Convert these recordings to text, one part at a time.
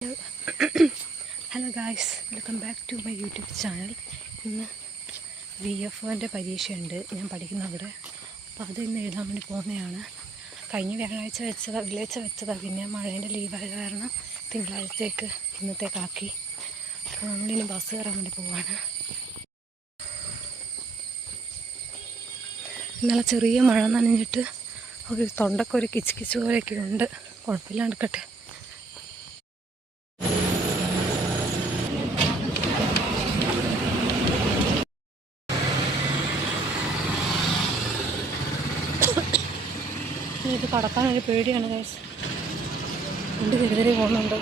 Hello guys, welcome back to my YouTube channel. ഇന്ന് VFOൻ്റെ പരീക്ഷയുണ്ട്. ഞാൻ പഠിക്കുന്ന അവിടെ. അപ്പോൾ അത് ഇന്ന് എഴുതാൻ വേണ്ടി പോകുന്നതാണ്. കഴിഞ്ഞ വെള്ളിയാഴ്ച വെച്ചതാണ്. പിന്നെ മഴേൻ്റെ ലീവായ കാരണം തിങ്കളാഴ്ചത്തേക്ക് ഇന്നത്തേക്കാക്കി. അപ്പോൾ നമ്മളിനി ബസ് കയറാൻ വേണ്ടി പോവാണ്. ഇന്നലെ ചെറിയ മഴ നനഞ്ഞിട്ട് ഒരു തൊണ്ടൊക്കെ ഒരു കിച്ച് പോലെയൊക്കെ ഉണ്ട്. കുഴപ്പമില്ലാണ്ടിരിക്കട്ടെ. ഇത് കടക്കാനൊരു പേടിയാണ് ഗൈസ്. വണ്ടി തിരിതിരി പോകുന്നുണ്ട്.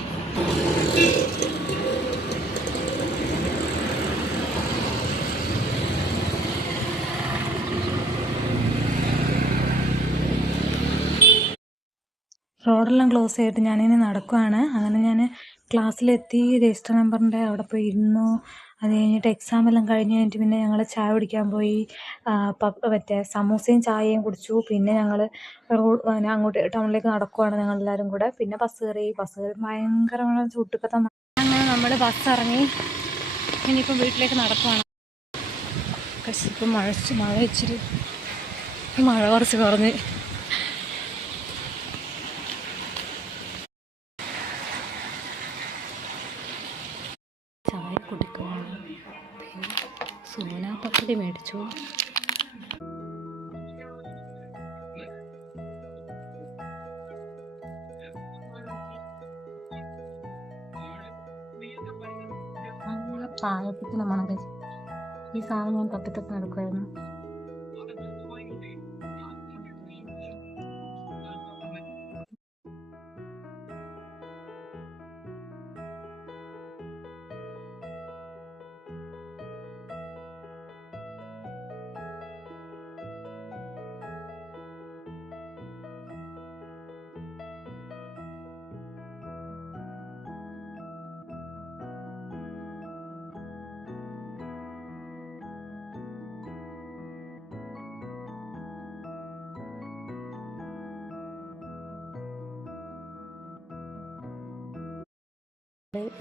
റോഡെല്ലാം ക്ലോസ് ചെയ്തിട്ട് ഞാനിനി നടക്കുവാണ്. അങ്ങനെ ഞാൻ ക്ലാസ്സിലെത്തി. രജിസ്റ്റർ നമ്പറിൻ്റെ അവിടെ പോയി ഇരുന്നു. അത് കഴിഞ്ഞിട്ട് എക്സാം എല്ലാം കഴിഞ്ഞിട്ട് പിന്നെ ഞങ്ങൾ ചായ കുടിക്കാൻ പോയി. മറ്റേ സമൂസയും ചായയും കുടിച്ചു. പിന്നെ ഞങ്ങൾ അങ്ങോട്ട് ടൗണിലേക്ക് നടക്കുവാണ് ഞങ്ങളെല്ലാവരും കൂടെ. പിന്നെ ബസ് കയറി ഭയങ്കരമായ ചുട്ടുക്കത്ത. അങ്ങനെ നമ്മൾ ബസ് ഇറങ്ങി ഇനിയിപ്പം വീട്ടിലേക്ക് നടക്കുവാണ്. പക്ഷേ ഇപ്പം മഴ കുറച്ച് കുറഞ്ഞ്. ചായ കുടിക്കുകയാണ്. പിന്നെ സോനാ പപ്പടി മേടിച്ചു. നല്ല പായസത്തിന് മണം കഴിച്ചു. ഈ സാധനം ഞാൻ തപ്പി നടക്കുമായിരുന്നു.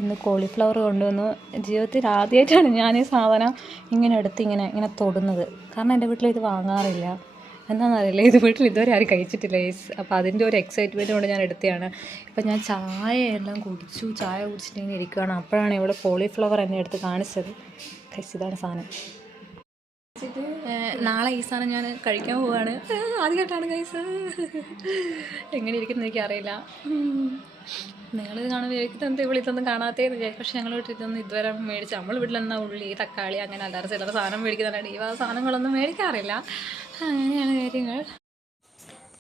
ഇന്ന് കോളിഫ്ലവർ കൊണ്ടുവന്നു. ജീവിതത്തിൽ ആദ്യമായിട്ടാണ് ഞാൻ ഈ സാധനം ഇങ്ങനെ എടുത്ത് ഇങ്ങനെ തൊടുന്നത്. കാരണം എൻ്റെ വീട്ടിൽ ഇത് വാങ്ങാറില്ല. എന്താണെന്നറിയില്ല, ഇത് വീട്ടിൽ ഇതുവരെ ആരും കഴിച്ചിട്ടില്ല. അപ്പോൾ അതിൻ്റെ ഒരു എക്സൈറ്റ്മെൻറ്റ് കൊണ്ട് ഞാൻ എടുത്തതാണ്. ഇപ്പം ഞാൻ ചായ കുടിച്ചിട്ട് ഇങ്ങനെ ഇരിക്കുകയാണ്. അപ്പോഴാണ് ഇവിടെ കോളിഫ്ലവർ എന്നെ എടുത്ത് കാണിച്ചത്. ഇതാണ് സാധനം. നാളെ ഈ സാധനം ഞാൻ കഴിക്കാൻ പോവുകയാണ്. ആദ്യമായിട്ടാണ് കൈസ്. എങ്ങനെ ഇരിക്കുന്നത് എനിക്കറിയില്ല. നിങ്ങളിത് കാണുമ്പോൾ എനിക്കിതെന്ത് ഇതൊന്നും കാണാത്തേന്ന് വിചാരിക്കും. പക്ഷേ ഞങ്ങൾ വീട്ടിൽ ഇതൊന്നും ഇതുവരെ മേടിച്ച് നമ്മൾ വീട്ടിലെന്താ ഉള്ളി തക്കാളി അങ്ങനെ അല്ലാതെ ചിലർ സാധനം മേടിക്കുന്നതാണ്. ഈ സാധനങ്ങളൊന്നും മേടിക്കാറില്ല. അങ്ങനെയാണ് കാര്യങ്ങൾ.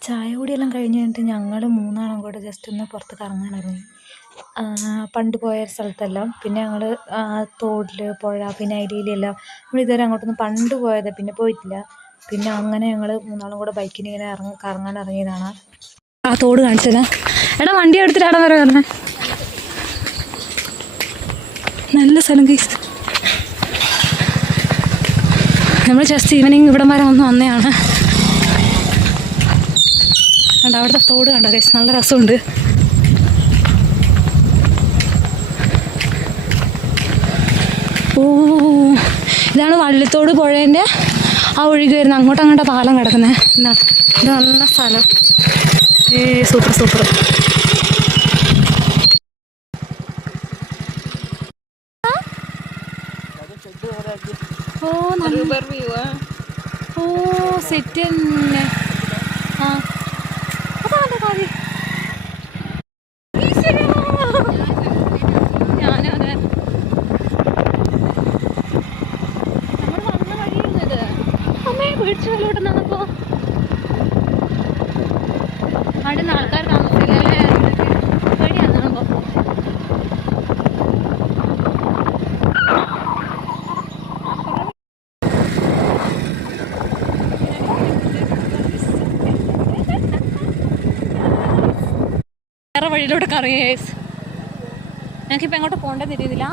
ചായ കൂടിയെല്ലാം കഴിഞ്ഞിട്ട് ഞങ്ങൾ മൂന്നാളും കൂടെ ജസ്റ്റ് ഒന്ന് പുറത്ത് കറങ്ങാൻ ഇറങ്ങി. പണ്ട് പോയ സ്ഥലത്തെല്ലാം. പിന്നെ ഞങ്ങൾ തോട്ടിൽ പുഴ പിന്നെ അരുവിയിലെല്ലാം നമ്മൾ ഇതുവരെ അങ്ങോട്ടൊന്നും പണ്ട് പോയത് പിന്നെ പോയിട്ടില്ല. പിന്നെ അങ്ങനെ ഞങ്ങൾ മൂന്നാളും കൂടെ ബൈക്കിന് ഇങ്ങനെ കറങ്ങാൻ ഇറങ്ങിയതാണ്. ആ തോട് കാണിച്ചതാ. എടാ വണ്ടി എടുത്തിട്ട് അവിടെ വരെ വരണേ. നല്ല സ്ഥലം ഗൈസ്. നമ്മൾ ജസ്റ്റ് ഈവനിങ് ഇവിടം വരെ വന്നതാണ്. കണ്ട അവിടുത്തെ തോട് കണ്ട ഗൈസ്, നല്ല രസമുണ്ട്. ഓ, ഇതാണ് വള്ളിത്തോട് പുഴേൻ്റെ ആ ഒഴുകി വരുന്നത്. അങ്ങോട്ടങ്ങോട്ടാ പാലം കിടക്കുന്നത്. ഇത് നല്ല സ്ഥലം. സൂപ്പർ. സെറ്റ് തന്നെ. അതാ കാര്യം. ഞാനതെ നമ്മൾ വന്ന വഴിയുന്നത് അമ്മയെ വീഴ്ച വിലോട്ടെന്നാണപ്പോ അവിടെ നിന്ന് ആൾക്കാർ താമസിക്കില്ലല്ലേ. പേടിയാണോ? വേറെ വഴിയിലൂടെ കറങ്ങിയ ഞങ്ങൾക്കിപ്പോൾ എങ്ങോട്ട് പോകേണ്ടത് തിരിയുന്നില്ല.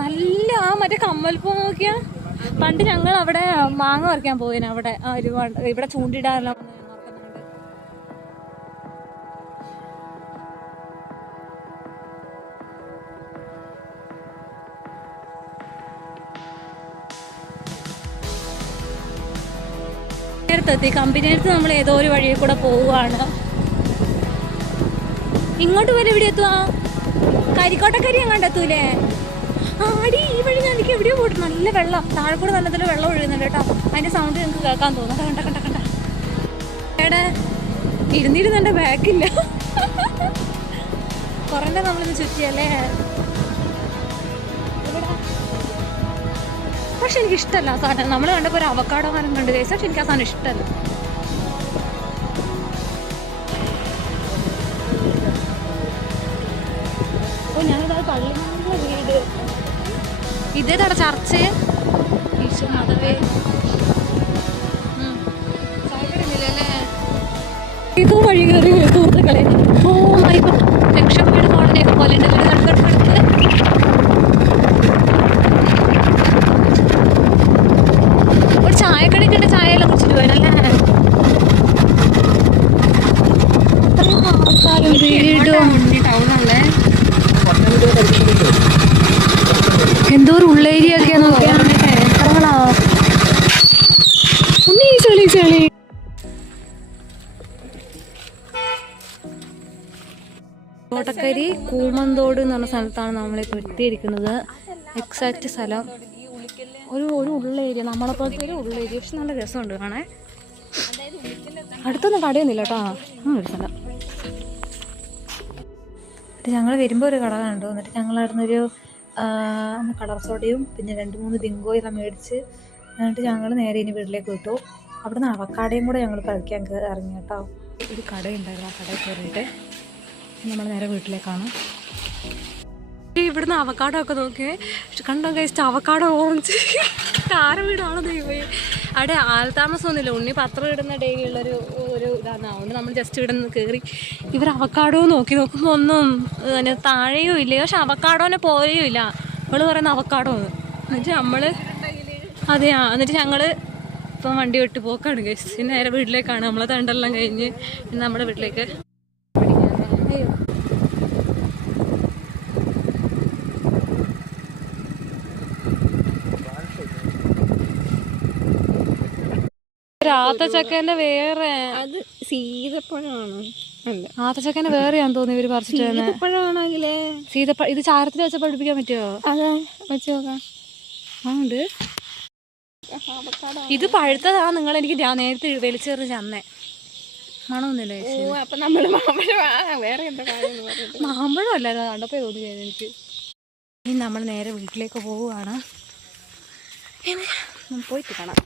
നല്ല മറ്റേ കമ്മൽപ്പൂ നോക്കിയാൽ പണ്ട് ഞങ്ങൾ അവിടെ മാങ്ങ പറിക്കാൻ പോയിന്. അവിടെ ഇവിടെ ചൂണ്ടിടാനെല്ലാം നോക്കുന്നുണ്ട്. കമ്പനിയടുത്ത് നമ്മൾ ഏതോ ഒരു വഴിയിൽ കൂടെ പോവുകയാണ്. ഇങ്ങോട്ട് പോലെ എവിടെ എത്തുക? കരിക്കോട്ടക്കരി അങ്ങോട്ട് എത്തൂലേ? ആടി ഈ വഴി ഞാൻ എനിക്ക് എവിടെയോ പോയിട്ട് നല്ല വെള്ളം, താഴെ കൂടെ നല്ലതിൽ വെള്ളം ഒഴുകുന്നുണ്ട് കേട്ടോ. അതിൻ്റെ സൗണ്ട് ഞങ്ങൾക്ക് കേൾക്കാൻ തോന്നുന്നു. കണ്ട കണ്ട കണ്ട എവിടെ ഇരുന്നിരുന്ന് എൻ്റെ ബാക്കില്ല. കുറേ നമ്മളിത് ചുറ്റിയല്ലേ. പക്ഷെ എനിക്കിഷ്ടമല്ല ആ സാധനം. നമ്മൾ കണ്ടപ്പോൾ ഒരു അവക്കാടോ മരം കണ്ട് കഴിച്ചു, പക്ഷെ എനിക്ക് ആ സാധനം ഇഷ്ടമല്ല. ഓ ഞാനിത് പള്ളിയുടെ വീട് ഇതേതാ ചർച്ച് ഈശോ മതവേ ഇതോ വഴി കയറി സുഹൃത്തുക്കളെ. ഓ മൈ ഗോഡ്, ലക്ഷം വീട് കോളനിയൊക്കെ പോലെ ഉണ്ട്. ഒരു ചായക്കടയൊക്കെ ഉണ്ട്, ചായയെല്ലാം കുടിച്ചിട്ട് പോയനല്ലേ. വീടും എന്തോ ഒരു ഉള്ളേരിയ ഒക്കെ നോക്കിയാ ഒന്നീ ചെളി ചെളി. കോട്ടക്കരി കൂമന്തോട് എന്ന് പറഞ്ഞ സ്ഥലത്താണ് നമ്മളിപ്പോൾ എത്തിയിരിക്കുന്നത്. എക്സാക്റ്റ് സ്ഥലം ഒരു ഉള്ളേരിയ, നമ്മളെപ്പോലത്തെ ഒരു ഉള്ളേരിയ. പക്ഷെ നല്ല രസമുണ്ട് കാണാൻ. അടുത്തൊന്നും കടയൊന്നുമില്ല കേട്ടോ. ഒരു സ്ഥലം ഞങ്ങൾ വരുമ്പോൾ ഒരു കട കണ്ടു. എന്നിട്ട് ഞങ്ങളവിടുന്നൊരു കളർ സോഡയും പിന്നെ 2-3 ബിങ്കോയെല്ലാം മേടിച്ച് എന്നിട്ട് ഞങ്ങൾ നേരെ ഇനി വീട്ടിലേക്ക് വിട്ടു. അവിടുന്ന് അവക്കാടയും കൂടെ ഞങ്ങൾ കഴിക്കാൻ ഇറങ്ങി കേട്ടോ. ഒരു കടയുണ്ടായിരുന്നു, ആ കടയിൽ കയറിയിട്ട് നമ്മൾ നേരെ വീട്ടിലേക്കാണ്. ഇവിടുന്ന് അവക്കാടോ ഒക്കെ നോക്കിയേ കണ്ടോ കഴിച്ചിട്ട് അവക്കാടോ ഓറഞ്ച് താര വീടാണ് ദൈവമേ. അവിടെ ആൾതാമസമൊന്നുമില്ല, ഉണ്ണി പത്രം ഇടുന്ന ഡെയിലി ഉള്ളൊരു ഇതാണ്. അതുകൊണ്ട് നമ്മൾ ജസ്റ്റ് ഇവിടെ നിന്ന് കയറി. ഇവർ അവക്കാടോ നോക്കുമ്പോൾ ഒന്നും താഴെയും ഇല്ല, പക്ഷെ അവക്കാടോനെ പോലെയും ഇല്ല. അവള് പറയുന്ന അവക്കാടോ. എന്നിട്ട് അതെയാ, എന്നിട്ട് ഞങ്ങൾ ഇപ്പം വണ്ടി വിട്ട് പോക്കാണ് കഴിച്ച് നേരെ വീട്ടിലേക്കാണ്. നമ്മളെ തണ്ടെല്ലാം കഴിഞ്ഞ് പിന്നെ നമ്മുടെ വീട്ടിലേക്ക്. അയ്യോ ആത്തച്ചക്കന്റെ വേറെ, അത് സീതപ്പഴമാണ്. ആത്തച്ചക്കന്റെ വേറെയാന്ന് തോന്നി ഇവര് പറിച്ചിട്ട്. സീതപ്പഴം ഇത് ചാരത്തിൽ വെച്ച പഠിപ്പിക്കാൻ പറ്റുമോ? അതെ വെച്ച് നോക്കാം. ഉണ്ട്. ഇത് പഴുത്തതാ. നിങ്ങൾ എനിക്ക് നേരത്തെ വലിച്ചെറിഞ്ഞ് ചന്നേ മണമൊന്നുമില്ല. മാമ്പഴം അല്ലായിരുന്നു, കണ്ടപ്പോ തോന്നി എനിക്ക്. ഇനി നമ്മൾ നേരെ വീട്ടിലേക്ക് പോവുകയാണ്. പോയിട്ട് കാണാം.